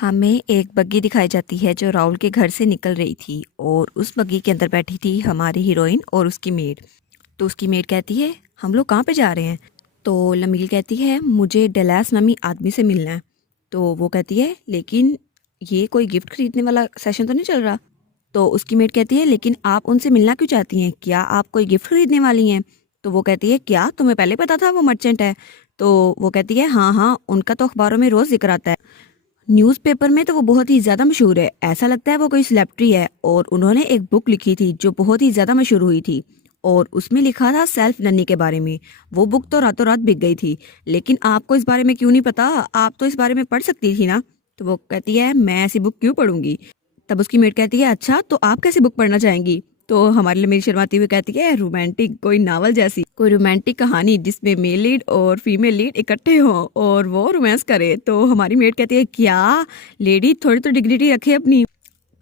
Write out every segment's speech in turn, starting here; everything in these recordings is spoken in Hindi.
हमें एक बग्गी दिखाई जाती है जो राहुल के घर से निकल रही थी और उस बग्गी के अंदर बैठी थी हमारी हीरोइन और उसकी मेड। तो उसकी मेड कहती है हम लोग कहाँ पे जा रहे हैं। तो लमील कहती है मुझे डलास नामी आदमी से मिलना है। तो वो कहती है लेकिन ये कोई गिफ्ट खरीदने वाला सेशन तो नहीं चल रहा। तो उसकी मेड कहती है लेकिन आप उनसे मिलना क्यों चाहती हैं, क्या आप कोई गिफ्ट खरीदने वाली हैं। तो वो कहती है क्या तुम्हें पहले पता था वो मर्चेंट है। तो वो कहती है हाँ हाँ, उनका तो अखबारों में रोज़ जिक्र आता है, न्यूज़पेपर में तो वो बहुत ही ज़्यादा मशहूर है, ऐसा लगता है वो कोई सेलिब्रिटी है। और उन्होंने एक बुक लिखी थी जो बहुत ही ज़्यादा मशहूर हुई थी और उसमें लिखा था सेल्फ लर्निंग के बारे में। वो बुक तो रातों रात बिक गई थी, लेकिन आपको इस बारे में क्यों नहीं पता, आप तो इस बारे में पढ़ सकती थी ना। तो वो कहती है मैं ऐसी बुक क्यों पढ़ूंगी। तब उसकी मेट कहती है अच्छा तो आप कैसी बुक पढ़ना चाहेंगी। तो हमारे लिए मेरी शर्माती हुई कहती है रोमांटिक कोई नावल जैसी, कोई रोमांटिक कहानी जिसमें मेल लीड और फीमेल लीड इकट्ठे हों और वो रोमांस करे। तो हमारी मेट कहती है क्या, लेडी थोड़ी तो डिग्निटी रखे अपनी।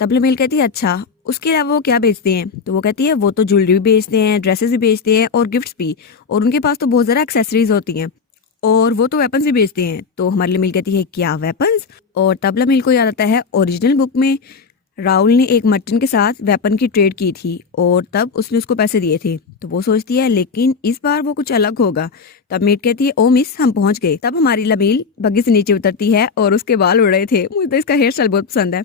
तब मेल कहती है अच्छा उसके अलावा वो क्या बेचते हैं। तो वो कहती है वो तो ज्वेलरी भी बेचते हैं, ड्रेसेस भी बेचते हैं और गिफ्ट्स भी, और उनके पास तो बहुत ज़्यादा एक्सेसरीज होती हैं और वो तो वेपन्स भी बेचते हैं। तो हमारे लिए मिल कहती है क्या वेपन्स। और तबला मिल को याद आता है ओरिजिनल बुक में राहुल ने एक मर्चेंट के साथ वेपन की ट्रेड की थी और तब उसने उसको पैसे दिए थे। तो वो सोचती है लेकिन इस बार वो कुछ अलग होगा। तब मेट कहती है ओ मिस हम पहुंच गए। तब हमारी लमील बग्गी से नीचे उतरती है और उसके बाल उड़ रहे थे, मुझे तो इसका हेयर स्टाइल बहुत पसंद है।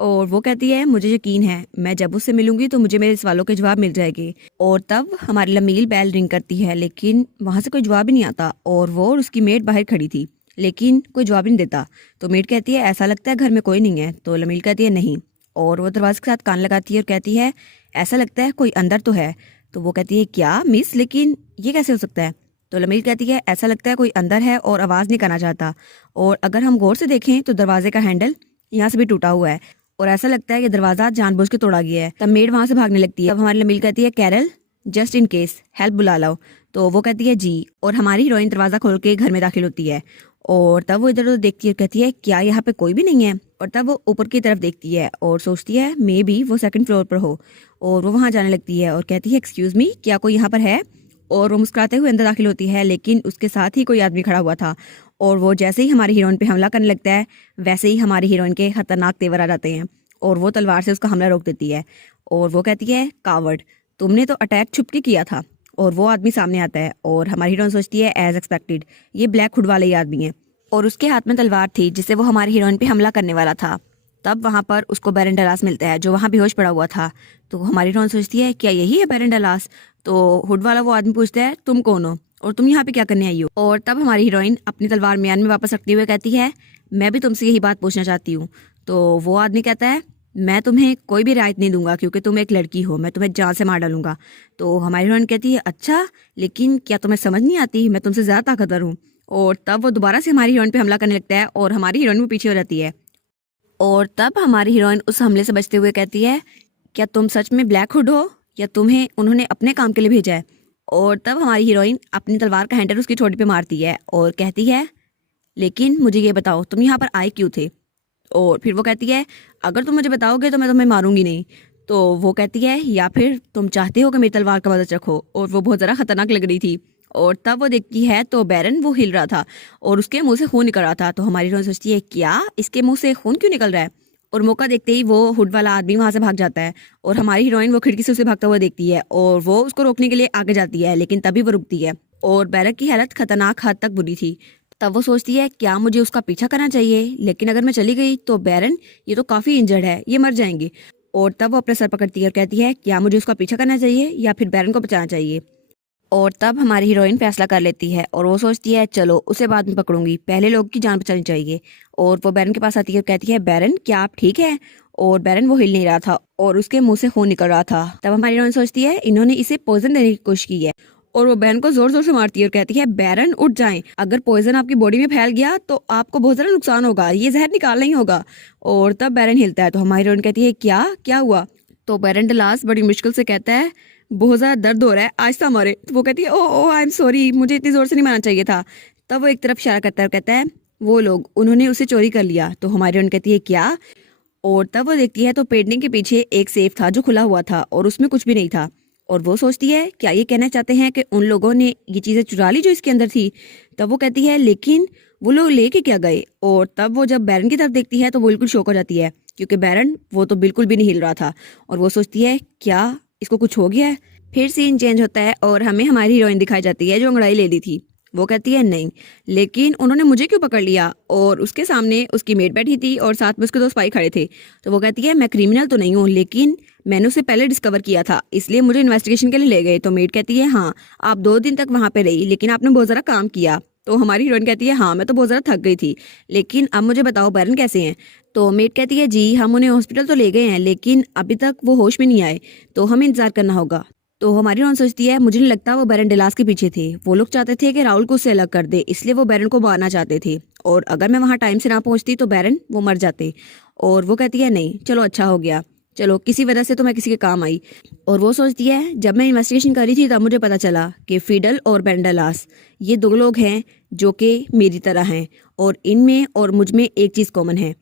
और वो कहती है मुझे यकीन है मैं जब उससे मिलूंगी तो मुझे मेरे सवालों के जवाब मिल जाएंगे। और तब हमारी लमील बेल रिंग करती है लेकिन वहां से कोई जवाब ही नहीं आता और वो और उसकी मेट बाहर खड़ी थी लेकिन कोई जवाब नहीं देता। तो मेट कहती है ऐसा लगता है घर में कोई नहीं है। तो लमील कहती है नहीं, और वो दरवाजे के साथ कान लगाती है और कहती है ऐसा लगता है कोई अंदर तो है। तो वो कहती है क्या मिस, लेकिन ये कैसे हो सकता है। तो लमील कहती है ऐसा लगता है कोई अंदर है और आवाज़ नहीं करना चाहता, और अगर हम गौर से देखें तो दरवाजे का हैंडल यहाँ से भी टूटा हुआ है और ऐसा लगता है कि दरवाजा जानबूझ के तोड़ा गया है। तब मेड वहां से भागने लगती है। तब हमारी लमील कहती है Carol just in case help बुला लो। तो वो कहती है जी, और हमारी हीरोइन दरवाजा खोल के घर में दाखिल होती है। और तब वो इधर उधर देखती है, कहती है क्या यहाँ पे कोई भी नहीं है। और तब वो ऊपर की तरफ देखती है और सोचती है मे बी वो सेकंड फ्लोर पर हो। और वो वहां जाने लगती है और कहती है एक्सक्यूज मी क्या कोई यहाँ पर है। और वो मुस्कुराते हुए अंदर दाखिल होती है लेकिन उसके साथ ही कोई आदमी खड़ा हुआ था। और वो जैसे ही हमारी हीरोइन पे हमला करने लगता है वैसे ही हमारी हीरोइन के खतरनाक तेवर आ जाते हैं और वो तलवार से उसका हमला रोक देती है। और वो कहती है कावर्ड, तुमने तो अटैक छुप के किया था। और वो आदमी सामने आता है और हमारी हीरोइन सोचती है एज एक्सपेक्टेड ये ब्लैक हुड वाले ही आदमी है और उसके हाथ में तलवार थी जिससे वो हमारी हीरोइन पे हमला करने वाला था। तब वहां पर उसको बैरन डलास मिलता है जो वहां बेहोश पड़ा हुआ था। तो हमारी हीरोइन सोचती है क्या यही है बैरन डलास। तो हुड वाला वो आदमी पूछता है तुम कौन हो और तुम यहाँ पे क्या करने आई हो। और तब हमारी हीरोइन अपनी तलवार म्यान में वापस रखते हुए कहती है मैं भी तुमसे यही बात पूछना चाहती हूँ। तो वो आदमी कहता है मैं तुम्हें कोई भी रियायत नहीं दूंगा क्योंकि तुम एक लड़की हो, मैं तुम्हें जान से मार डालूंगा। तो हमारी हीरोइन कहती है अच्छा लेकिन क्या तुम्हें समझ नहीं आती, मैं तुमसे ज्यादा ताकतवर हूँ। और तब वो दोबारा से हमारी हीरोइन पे हमला करने लगता है और हमारी हीरोइन भी पीछे हो जाती है। और तब हमारी हीरोइन उस हमले से बचते हुए कहती है क्या तुम सच में ब्लैक हुड हो या तुम्हें उन्होंने अपने काम के लिए भेजा है। और तब हमारी हीरोइन अपनी तलवार का हैंडल उसकी ठोड़ी पे मारती है और कहती है लेकिन मुझे ये बताओ तुम यहाँ पर आए क्यों थे। और फिर वो कहती है अगर तुम मुझे बताओगे तो मैं तुम्हें मारूंगी नहीं। तो वो कहती है या फिर तुम चाहते हो कि मेरी तलवार का मदद रखो। और वो बहुत ज़रा खतरनाक लग रही थी। और तब वो देखती है तो बैरन वो हिल रहा था और उसके मुंह से खून निकल रहा था। तो हमारी हीरोइन सोचती है क्या इसके मुंह से खून क्यों निकल रहा है। और मौका देखते ही वो हुड वाला आदमी वहां से भाग जाता है और हमारी हीरोइन वो खिड़की से उसे भागता हुआ देखती है और वो उसको रोकने के लिए आगे जाती है लेकिन तभी वो रुकती है और बैरन की हालत खतरनाक हद तक बुरी थी। तब वो सोचती है क्या मुझे उसका पीछा करना चाहिए, लेकिन अगर मैं चली गई तो बैरन ये तो काफी इंजर्ड है, ये मर जाएंगे। और तब वो अपने सर पकड़ती है और कहती है क्या मुझे उसका पीछा करना चाहिए या फिर बैरन को बचाना चाहिए। और तब हमारी हीरोइन फैसला कर लेती है और वो सोचती है चलो उसे बाद में पकड़ूंगी, पहले लोग की जान बचानी चाहिए। और वो बैरन के पास आती है और कहती है बैरन क्या आप ठीक है। और बैरन वो हिल नहीं रहा था और उसके मुंह से खून निकल रहा था। तब हमारी हीरोइन सोचती है इन्होंने इसे पॉइजन देने की कोशिश की है और वो बैरन को जोर जोर से मारती है और कहती है बैरन उठ जाएं, अगर पॉइजन आपकी बॉडी में फैल गया तो आपको बहुत ज्यादा नुकसान होगा, ये जहर निकालना ही होगा। और तब बैरन हिलता है तो हमारी हीरोइन कहती है क्या क्या हुआ। तो बैरन डलास बड़ी मुश्किल से कहता है बहुत ज्यादा दर्द हो रहा है आहिस्ता मारे। तो वो कहती है ओ ओ आई एम सॉरी, मुझे इतनी जोर से नहीं मारना चाहिए था। तब वो एक तरफ इशारा करता है और कहता है वो लोग उन्होंने उसे चोरी कर लिया। तो हमारी हीरोइन कहती है क्या। और तब वो देखती है तो पेंटिंग के पीछे एक सेफ था जो खुला हुआ था और उसमें कुछ भी नहीं था। और वो सोचती है क्या ये कहना चाहते हैं कि उन लोगों ने ये चीज़ें चुरा ली जो इसके अंदर थी। तब वो कहती है लेकिन वो लोग लेके क्या गए। और तब वो जब बैरन की तरफ देखती है तो वो बिल्कुल शॉक हो जाती है, क्योंकि बैरन वो तो बिल्कुल भी नहीं हिल रहा था। और वो सोचती है क्या इसको कुछ हो गया है। फिर सीन चेंज होता है और हमें हमारी हीरोइन दिखाई जाती है जो अंगड़ाई ले ली थी। वो कहती है नहीं, लेकिन उन्होंने मुझे क्यों पकड़ लिया। और उसके सामने उसकी मेट बैठी थी और साथ में उसके दो स्पाई खड़े थे। तो वो कहती है मैं क्रिमिनल तो नहीं हूँ, लेकिन मैंने उसे पहले डिस्कवर किया था, इसलिए मुझे इन्वेस्टिगेशन के लिए ले गए। तो मेट कहती है हाँ, आप 2 दिन तक वहां पे रही, लेकिन आपने बहुत ज़रा काम किया। तो हमारी हीरोइन कहती है हाँ, मैं तो बहुत ज़्यादा थक गई थी, लेकिन अब मुझे बताओ बैरन कैसे हैं। तो मेट कहती है जी हम उन्हें हॉस्पिटल तो ले गए हैं, लेकिन अभी तक वो होश में नहीं आए, तो हमें इंतजार करना होगा। तो हमारी हीरोइन सोचती है मुझे नहीं लगता वो बैरन डलास के पीछे थे। वो लोग चाहते थे कि राहुल को उससे अलग कर दे, इसलिए वो बैरन को मारना चाहते थे। और अगर मैं वहां टाइम से ना पहुंचती तो बैरन वो मर जाते। और वो कहती है नहीं, चलो अच्छा हो गया, चलो किसी वजह से तो मैं किसी के काम आई। और वो सोचती है जब मैं इन्वेस्टिगेशन कर रही थी तब मुझे पता चला कि फिडल और बेंडलास ये 2 लोग हैं जो कि मेरी तरह हैं, और इनमें और मुझ में एक चीज़ कॉमन है।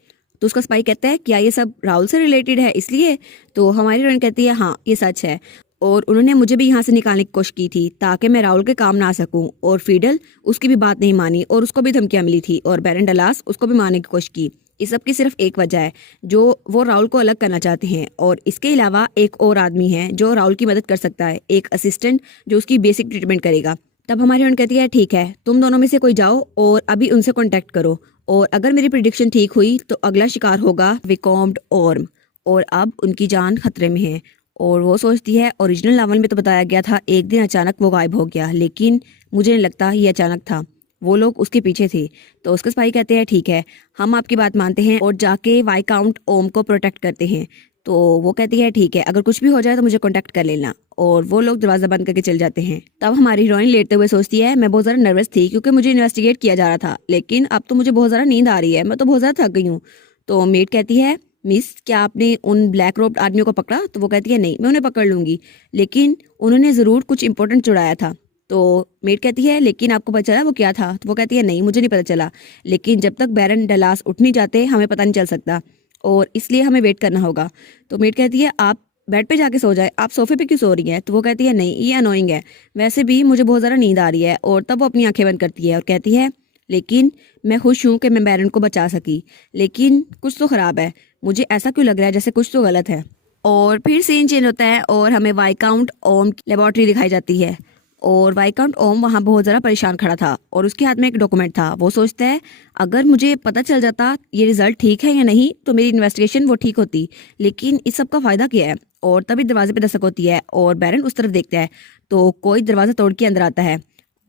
तो उसका स्पाई कहता है क्या ये सब राहुल से रिलेटेड है इसलिए। तो हमारी हीरोइन कहती है हाँ ये सच है, और उन्होंने मुझे भी यहाँ से निकालने की कोशिश की थी ताकि मैं राहुल के काम ना आ सकूं। और फिडल उसकी भी बात नहीं मानी और उसको भी धमकियां मिली थी, और बैरन डलास उसको भी मारने की कोशिश की। इस सब की सिर्फ एक वजह है, जो वो राहुल को अलग करना चाहते हैं। और इसके अलावा एक और आदमी है जो राहुल की मदद कर सकता है, एक असिस्टेंट जो उसकी बेसिक ट्रीटमेंट करेगा। तब हमारी हीरोइन कहती है ठीक है, तुम दोनों में से कोई जाओ और अभी उनसे कॉन्टेक्ट करो, और अगर मेरी प्रिडिक्शन ठीक हुई तो अगला शिकार होगा विकॉम्ड ऑर्म, और अब उनकी जान खतरे में है। और वो सोचती है ओरिजिनल नावल में तो बताया गया था एक दिन अचानक वो गायब हो गया, लेकिन मुझे नहीं लगता ये अचानक था, वो लोग उसके पीछे थे। तो उसके स्पाई कहते हैं ठीक है, हम आपकी बात मानते हैं और जाके वाइकाउंट ओम को प्रोटेक्ट करते हैं। तो वो कहती है ठीक है, अगर कुछ भी हो जाए तो मुझे कांटेक्ट कर लेना। और वो लोग दरवाजा बंद करके चल जाते हैं। तब हमारी हीरोइन लेटते हुए सोचती है मैं बहुत ज़्यादा नर्वस थी क्योंकि मुझे इन्वेस्टिगेट किया जा रहा था, लेकिन अब तो मुझे बहुत ज़्यादा नींद आ रही है, मैं तो बहुत ज़्यादा थक गई हूँ। तो मेट कहती है मिस क्या आपने उन ब्लैक रोब आदमियों को पकड़ा। तो वो कहती है नहीं, मैं उन्हें पकड़ लूंगी, लेकिन उन्होंने ज़रूर कुछ इंपॉर्टेंट चुराया था। तो मेट कहती है लेकिन आपको पता चला वो क्या था। तो वो कहती है नहीं मुझे नहीं पता चला, लेकिन जब तक बैरन डलास उठ नहीं जाते हमें पता नहीं चल सकता, और इसलिए हमें वेट करना होगा। तो मेट कहती है आप बेड पे जाके सो जाए, आप सोफे पे क्यों सो रही है। तो वो कहती है नहीं ये अनोइंग है, वैसे भी मुझे बहुत ज़्यादा नींद आ रही है। और तब वो अपनी आंखें बंद करती है और कहती है लेकिन मैं खुश हूँ कि मैं बैरन को बचा सकी, लेकिन कुछ तो ख़राब है, मुझे ऐसा क्यों लग रहा है जैसे कुछ तो गलत है। और फिर सीन चेंज होता है और हमें वाइकाउंट ओम की लेबोरेटरी दिखाई जाती है। और वाइकाउंट ओम वहाँ बहुत ज़्यादा परेशान खड़ा था और उसके हाथ में एक डॉक्यूमेंट था। वो सोचता है अगर मुझे पता चल जाता ये रिजल्ट ठीक है या नहीं तो मेरी इन्वेस्टिगेशन वो ठीक होती, लेकिन इस सब का फ़ायदा क्या है। और तभी दरवाजे पे दस्तक होती है और बैरन उस तरफ देखता है तो कोई दरवाज़ा तोड़ के अंदर आता है,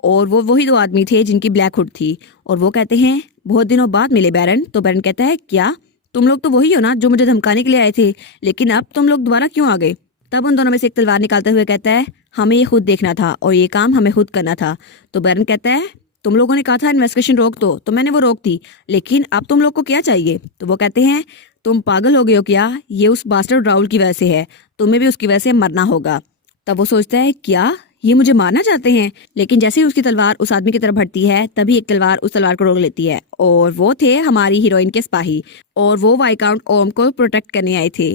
और वो वही 2 आदमी थे जिनकी ब्लैक हुड थी। और वो कहते हैं बहुत दिनों बाद मिले बैरन। तो बैरन कहता है क्या तुम लोग तो वही हो ना जो मुझे धमकाने के लिए आए थे, लेकिन अब तुम लोग दोबारा क्यों आ गए। तब उन दोनों में से एक तलवार निकालते हुए कहता है हमें ये खुद देखना था और ये काम हमें खुद करना था। तो बैरन कहता है तुम लोगों ने कहा था इन्वेस्टिगेशन रोक दो, तो मैंने वो रोक दी, लेकिन अब तुम लोग को क्या चाहिए। तो वो कहते हैं तुम पागल हो गए हो क्या, ये उस बास्टर्ड राहुल की वजह से है, तुम्हें भी उसकी वजह से मरना होगा। तब वो सोचता है क्या ये मुझे मारना चाहते हैं, लेकिन जैसे ही उसकी तलवार उस आदमी की तरफ बढ़ती है तभी एक तलवार उस तलवार को रोक लेती है, और वो थे हमारी हीरोइन के सिपाही, और वो वाइकाउंट ओम को प्रोटेक्ट करने आए थे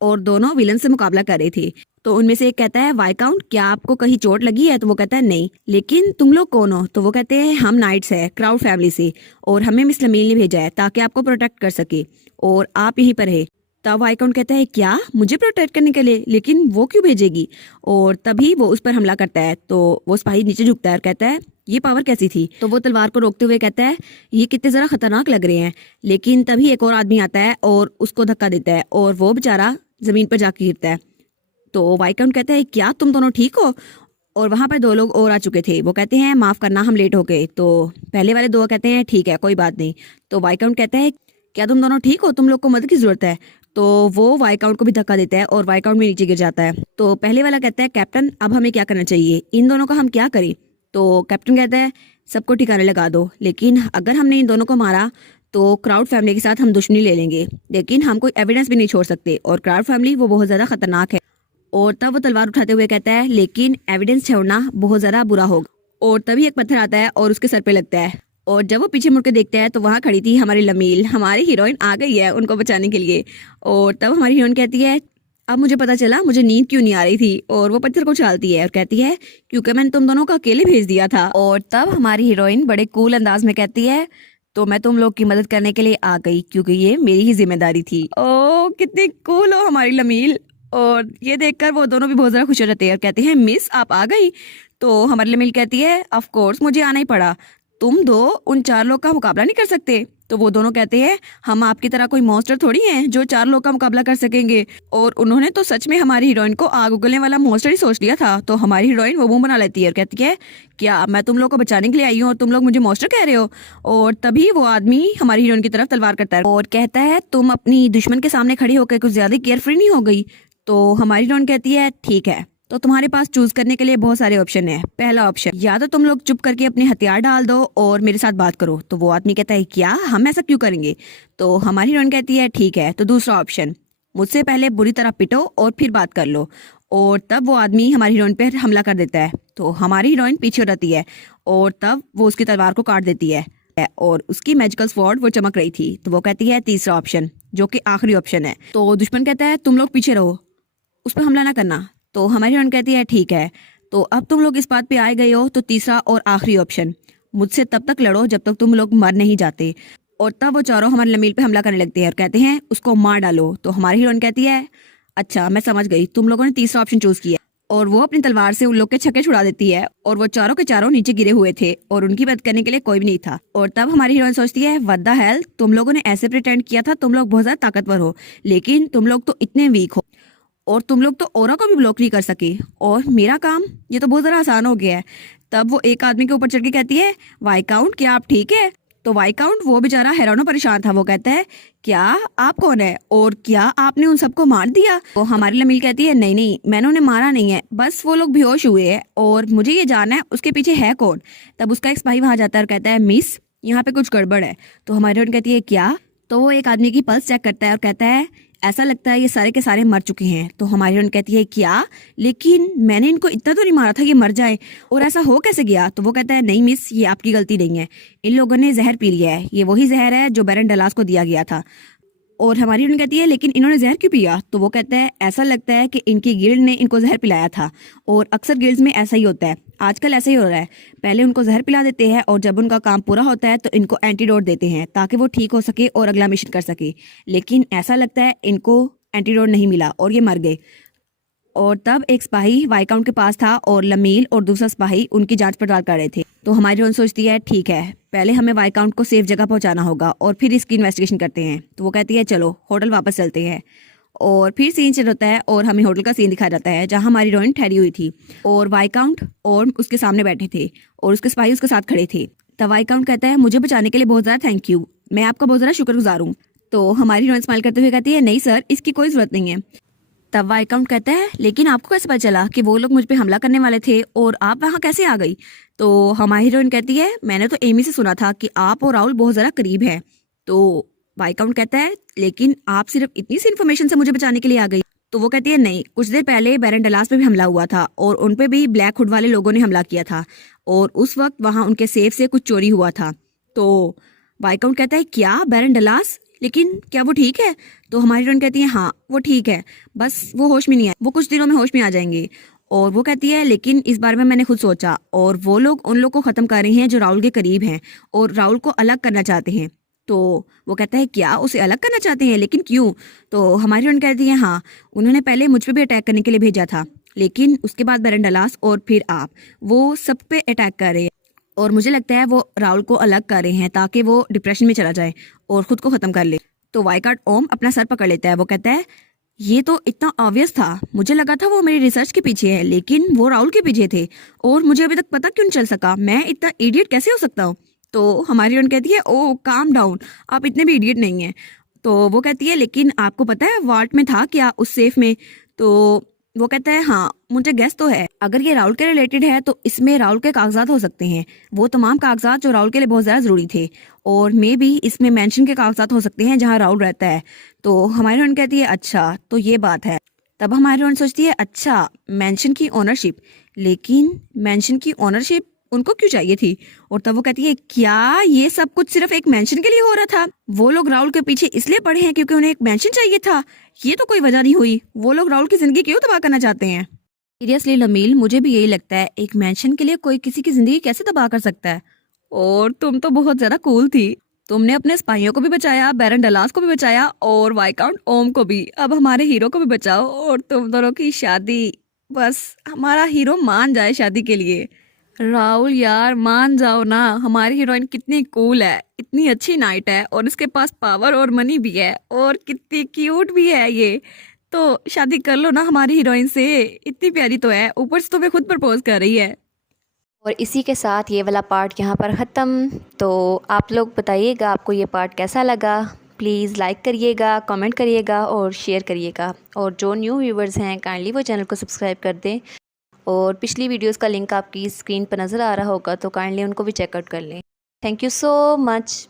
और दोनों विलन से मुकाबला कर रहे थे। तो उनमें से एक कहता है वाइकाउंट क्या आपको कहीं चोट लगी है। तो वो कहता है नहीं, लेकिन तुम लोग कौन हो। तो वो कहते हैं हम नाइट्स है क्राउड फैमिली से, और हमें मिस लमील ने भेजा है ताकि आपको प्रोटेक्ट कर सके और आप यहीं पर है। तब वाइकाउंट कहता है क्या मुझे प्रोटेक्ट करने के लिए, लेकिन वो क्यों भेजेगी। और तभी वो उस पर हमला करता है। तो वो सिपाही नीचे झुकता है और कहता है ये पावर कैसी थी। तो वो तलवार को रोकते हुए कहता है ये कितने जरा खतरनाक लग रहे हैं। लेकिन तभी एक और आदमी आता है और उसको धक्का देता है और वो बेचारा जमीन पर जाकर गिरता है। तो वाइकाउंट कहता है क्या तुम दोनों ठीक हो। और वहां पर 2 लोग और आ चुके थे। वो कहते हैं माफ करना हम लेट हो गए। तो पहले वाले 2 कहते हैं ठीक है कोई बात नहीं। तो वाइकाउंट कहता है क्या तुम दोनों ठीक हो, तुम लोग को मदद की जरूरत है। तो वो वाइकाउंट को भी धक्का देता है और वाइकाउंट में नीचे गिर जाता है। तो पहले वाला कहता है कैप्टन अब हमें क्या करना चाहिए, इन दोनों का हम क्या करें। तो कैप्टन कहता है सबको ठिकाने लगा दो, लेकिन अगर हमने इन दोनों को मारा तो क्राउड फैमिली के साथ हम दुश्मनी ले लेंगे, लेकिन हम कोई एविडेंस भी नहीं छोड़ सकते, और क्राउड फैमिली वो बहुत ज्यादा खतरनाक है। और तब वो तलवार उठाते हुए कहता है लेकिन एविडेंस छोड़ना बहुत ज्यादा बुरा होगा। और तभी एक पत्थर आता है और उसके सर पे लगता है, और जब वो पीछे मुड़ के देखता है तो वहां खड़ी थी हमारी लमील, हमारी हीरोइन आ गई है उनको बचाने के लिए। और तब हमारी हीरोइन कहती है अब मुझे पता चला मुझे नींद क्यों नहीं आ रही थी। और वो पत्थर को उछालती है और कहती है क्योंकि मैंने तुम दोनों को अकेले भेज दिया था। और तब हमारी हीरोइन बड़े कूल अंदाज में कहती है तो मैं तुम लोग की मदद करने के लिए आ गई क्योंकि ये मेरी ही जिम्मेदारी थी। ओ कितनी कूल हो हमारी लमील। और ये देखकर वो दोनों भी बहुत ज्यादा खुश हो जाते हैं और कहते हैं मिस आप आ गई। तो हमारी लमील कहती है ऑफ कोर्स मुझे आना ही पड़ा, तुम दो उन 4 लोग का मुकाबला नहीं कर सकते। तो वो दोनों कहते हैं हम आपकी तरह कोई मॉन्स्टर थोड़ी हैं जो 4 लोग का मुकाबला कर सकेंगे। और उन्होंने तो सच में हमारी हीरोइन को आग उगलने वाला मॉन्स्टर ही सोच लिया था। तो हमारी हीरोइन वो मुंह बना लेती है और कहती है क्या मैं तुम लोग को बचाने के लिए आई हूँ और तुम लोग मुझे मॉन्स्टर कह रहे हो। और तभी वो आदमी हमारी हीरोइन की तरफ तलवार करता है और कहता है तुम अपनी दुश्मन के सामने खड़ी होकर कुछ ज्यादा केयरफ्री नहीं हो गई। तो हमारी हीरोइन कहती है ठीक है तो तुम्हारे पास चूज करने के लिए बहुत सारे ऑप्शन है। पहला ऑप्शन या तो तुम लोग चुप करके अपने हथियार डाल दो और मेरे साथ बात करो। तो वो आदमी कहता है क्या हम ऐसा क्यों करेंगे। तो हमारी हीरोइन कहती है ठीक है तो दूसरा ऑप्शन मुझसे पहले बुरी तरह पिटो और फिर बात कर लो। और तब वो आदमी हमारी हीरोइन पर हमला कर देता है। तो हमारी हीरोइन पीछे हो जाती है और तब वो उसकी तलवार को काट देती है और उसकी मैजिकल स्वॉर्ड वो चमक रही थी। तो वो कहती है तीसरा ऑप्शन जो कि आखिरी ऑप्शन है। तो दुश्मन कहता है तुम लोग पीछे रहो, उस पर हमला ना करना। तो हमारी हीरोइन कहती है ठीक है तो अब तुम लोग इस बात पे आए गए हो तो तीसरा और आखिरी ऑप्शन मुझसे तब तक लड़ो जब तक तुम लोग मर नहीं जाते। और तब वो चारों हमारे लमील पे हमला करने लगते हैं और कहते हैं उसको मार डालो। तो हमारी हीरोइन कहती है अच्छा मैं समझ गई, तुम लोगों ने तीसरा ऑप्शन चूज किया। और वो अपनी तलवार से उन लोग के छक्के छुड़ा देती है और वो चारों के चारों नीचे गिरे हुए थे और उनकी मदद करने के लिए कोई भी नहीं था। और तब हमारी हीरोइन सोचती है व्हाट द हेल, तुम लोगों ने ऐसे प्रिटेंड किया था तुम लोग बहुत ज्यादा ताकतवर हो लेकिन तुम लोग तो इतने वीक हो और तुम लोग तो औरा को भी ब्लॉक नहीं कर सके और मेरा काम ये तो बहुत ज़रा आसान हो गया है। तब वो एक आदमी के ऊपर चढ़ के कहती है वाइकाउंट क्या आप ठीक है। तो वाइकाउंट वो बेचारा हैरान और परेशान था। वो कहता है क्या आप कौन है और क्या आपने उन सबको मार दिया। तो हमारी लमील कहती है नहीं नहीं मैंने उन्हें मारा नहीं है, बस वो लोग बेहोश हुए हैं और मुझे ये जानना है उसके पीछे है कौन। तब उसका एक सिपाही वहां जाता है और कहता है मिस यहाँ पे कुछ गड़बड़ है। तो हमारी हीरोइन कहती है क्या। तो वो एक आदमी की पल्स चेक करता है और कहता है ऐसा लगता है ये सारे के सारे मर चुके हैं। तो हमारी हीरोइन कहती है क्या, लेकिन मैंने इनको इतना तो नहीं मारा था ये मर जाए और ऐसा हो कैसे गया। तो वो कहता है नहीं मिस ये आपकी गलती नहीं है, इन लोगों ने जहर पी लिया है, ये वही जहर है जो बैरन डलास को दिया गया था। और हमारी हीरोइन कहती है लेकिन इन्होंने जहर क्यों पिया। तो वो कहता है ऐसा लगता है कि इनकी गिल्ड ने इनको जहर पिलाया था और अक्सर गिल्ड्स में ऐसा ही होता है, आजकल ऐसा ही हो रहा है। पहले उनको जहर पिला देते हैं और जब उनका काम पूरा होता है तो इनको एंटीडोट देते हैं ताकि वो ठीक हो सके और अगला मिशन कर सके। लेकिन ऐसा लगता है इनको एंटीडोट नहीं मिला और ये मर गए। और तब एक सिपाही वाइकाउंट के पास था और लमील और दूसरा सिपाही उनकी जांच पड़ताल कर रहे थे। तो हमारी हीरोइन सोचती है ठीक है पहले हमें वाइकाउंट को सेफ जगह पहुंचाना होगा और फिर इसकी इन्वेस्टिगेशन करते हैं। तो वो कहती है चलो होटल वापस चलते हैं। और फिर सीन चल होता है और हमें होटल का सीन दिखाया जाता है जहां हमारी हीरोइन ठहरी हुई थी और वाइकाउंट और उसके सामने बैठे थे और उसके सिपाही उसके साथ खड़े थे। तब वाइकाउंट कहता है मुझे बचाने के लिए बहुत ज़्यादा थैंक यू, मैं आपका बहुत ज़्यादा शुक्रगुजार हूँ। तो हमारी हीरोइन स्माइल करते हुए कहती है नहीं सर इसकी कोई ज़रूरत नहीं है। तब वाइकाउंट कहता है लेकिन आपको कैसे पता चला कि वो लोग मुझ पे हमला करने वाले थे और आप वहाँ कैसे आ गई। तो हमारी हीरोइन कहती है मैंने तो एमी से सुना था कि आप और राहुल बहुत ज़्यादा करीब हैं। तो वाइकाउंट कहता है लेकिन आप सिर्फ इतनी सी इन्फॉर्मेशन से मुझे बचाने के लिए आ गई। तो वो कहती है नहीं, कुछ देर पहले बैरन डलास पे भी हमला हुआ था और उन पे भी ब्लैक हुड वाले लोगों ने हमला किया था और उस वक्त वहाँ उनके सेफ से कुछ चोरी हुआ था। तो वाइकाउंट कहता है क्या बैरन डलास, लेकिन क्या वो ठीक है। तो हमारी हीरोइन कहती है हाँ वो ठीक है, बस वो होश में नहीं है, वो कुछ दिनों में होश में आ जाएंगे। और वो कहती है लेकिन इस बारे में मैंने खुद सोचा और वो लोग उन लोग को ख़त्म कर रहे हैं जो राहुल के करीब हैं और राहुल को अलग करना चाहते हैं। तो वो कहता है क्या उसे अलग करना चाहते हैं, लेकिन क्यों। तो हमारी हीरोइन कहती है हाँ उन्होंने पहले मुझ पर भी अटैक करने के लिए भेजा था लेकिन उसके बाद बैरन डलास और फिर आप वो सब पे अटैक कर रहे हैं और मुझे लगता है वो राहुल को अलग कर रहे हैं ताकि वो डिप्रेशन में चला जाए और खुद को ख़त्म कर ले। तो वाइकार्ड ओम अपना सर पकड़ लेता है। वो कहता है ये तो इतना ऑब्वियस था, मुझे लगा था वो मेरी रिसर्च के पीछे है लेकिन वो राहुल के पीछे थे और मुझे अभी तक पता क्यों नहीं चल सका, मैं इतना इडियट कैसे हो सकता हूँ। तो हमारी हीरोइन कहती है ओ काम डाउन, आप इतने भी इडियट नहीं हैं। तो वो कहती है लेकिन आपको पता है वार्ड में था क्या उस सेफ में। तो वो कहता है हाँ मुझे गेस तो है, अगर ये राहुल के रिलेटेड है तो इसमें राहुल के कागजात हो सकते हैं, वो तमाम कागजात जो राहुल के लिए बहुत ज़्यादा ज़रूरी थे और मे भी इसमें मेंशन के कागजात हो सकते हैं जहाँ राहुल रहता है। तो हमारी हीरोइन कहती है अच्छा तो ये बात है। तब हमारी हीरोइन सोचती है अच्छा मेंशन की ओनरशिप, लेकिन मेंशन की ओनरशिप उनको क्यों चाहिए थी? और तब वो कहती है क्या ये सब कुछ सिर्फ एक मेंशन के लिए हो रहा था? वो लोग राहुल के पीछे इसलिए पड़े हैं क्योंकि उन्हें एक मेंशन चाहिए था? ये तो कोई वजह नहीं हुई। वो लोग राहुल की जिंदगी क्यों तबाह करना चाहते हैं? सीरियसली लमील, मुझे भी यही लगता है, एक मेंशन के लिए कोई किसी की जिंदगी कैसे तबाह कर सकता है? और तुम तो बहुत ज्यादा कूल थी। तुमने अपने स्पाइयों को भी बचाया, बैरन डलास को भी बचाया और वाइकाउंट ओम को भी। अब हमारे हीरो को भी बचाओ और तुम दोनों की शादी, बस हमारा हीरो मान जाए शादी के लिए। राहुल यार मान जाओ ना, हमारी हीरोइन कितनी कूल है, इतनी अच्छी नाइट है और इसके पास पावर और मनी भी है और कितनी क्यूट भी है ये। तो शादी कर लो ना हमारी हीरोइन से, इतनी प्यारी तो है, ऊपर से तुम्हें खुद प्रपोज कर रही है। और इसी के साथ ये वाला पार्ट यहाँ पर ख़त्म। तो आप लोग बताइएगा आपको ये पार्ट कैसा लगा। प्लीज़ लाइक करिएगा, कमेंट करिएगा और शेयर करिएगा। और जो न्यू व्यूवर्स हैं काइंडली वो चैनल को सब्सक्राइब कर दें। और पिछली वीडियोस का लिंक आपकी स्क्रीन पर नज़र आ रहा होगा तो काइंडली उनको भी चेकआउट कर लें। Thank you so much.